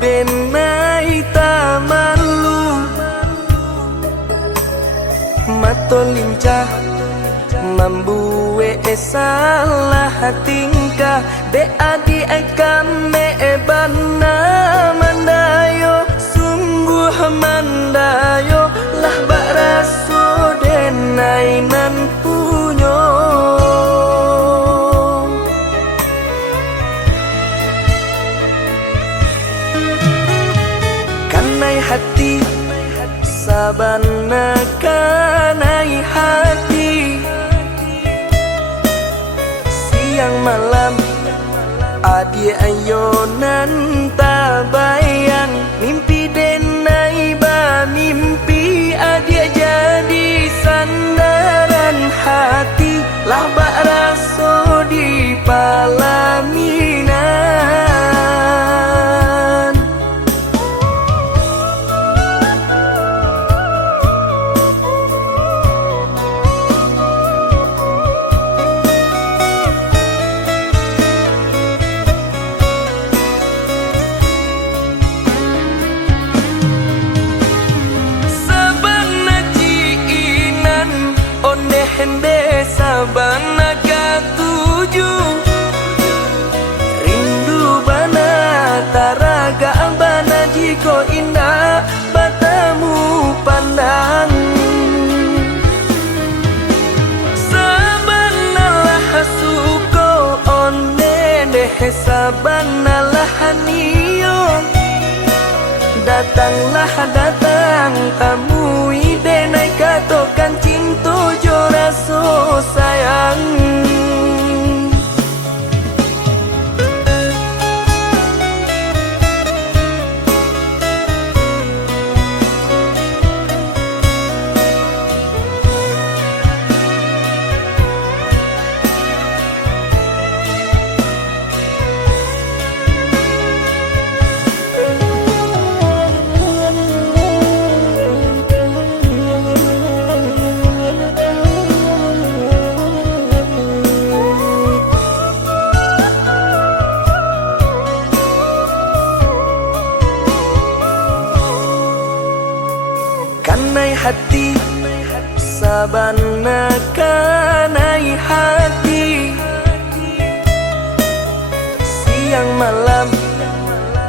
denai tamalu mato lincah membuat salah tingkah de adi kami bana mandayo sungguh mandayo lah bak raso denai nan punyo kanai hati sabana kanai hati siang malam adi ayonan tabayang mimpi denai ba mimpi adi jadi sandaran hati lah bak raso di palaminan hende sabana katuju rindu bana taraga bana jiko indah batamu pandang sabana lah suko onde deh sabana lah niyo datanglah datang tamu ide naik katokan cinta jo raso sayang kanai hati sabana kanai hati siang malam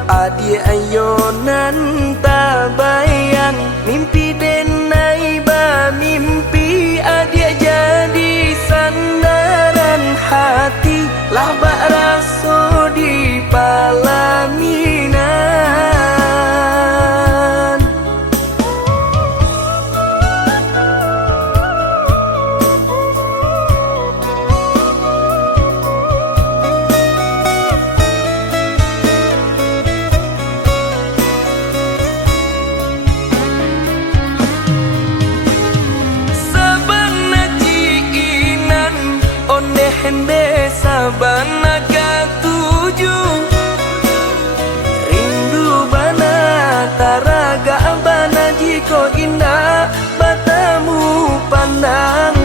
adi ayonan tabayang mimpi denai ba mimpi adi jadi sandaran hati lah bak raso di palaminan hende sabana katuju rindu bana taraga bana jiko indah batamu pandang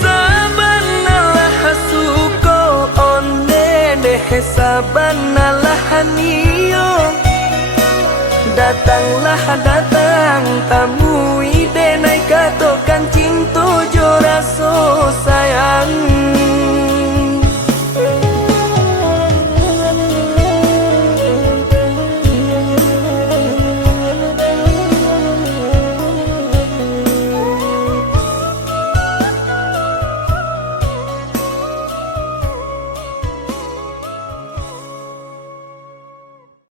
sabana lah suko onde deh sabana lah niyo datanglah datang tamu ide naik katokan cinta jo raso sayang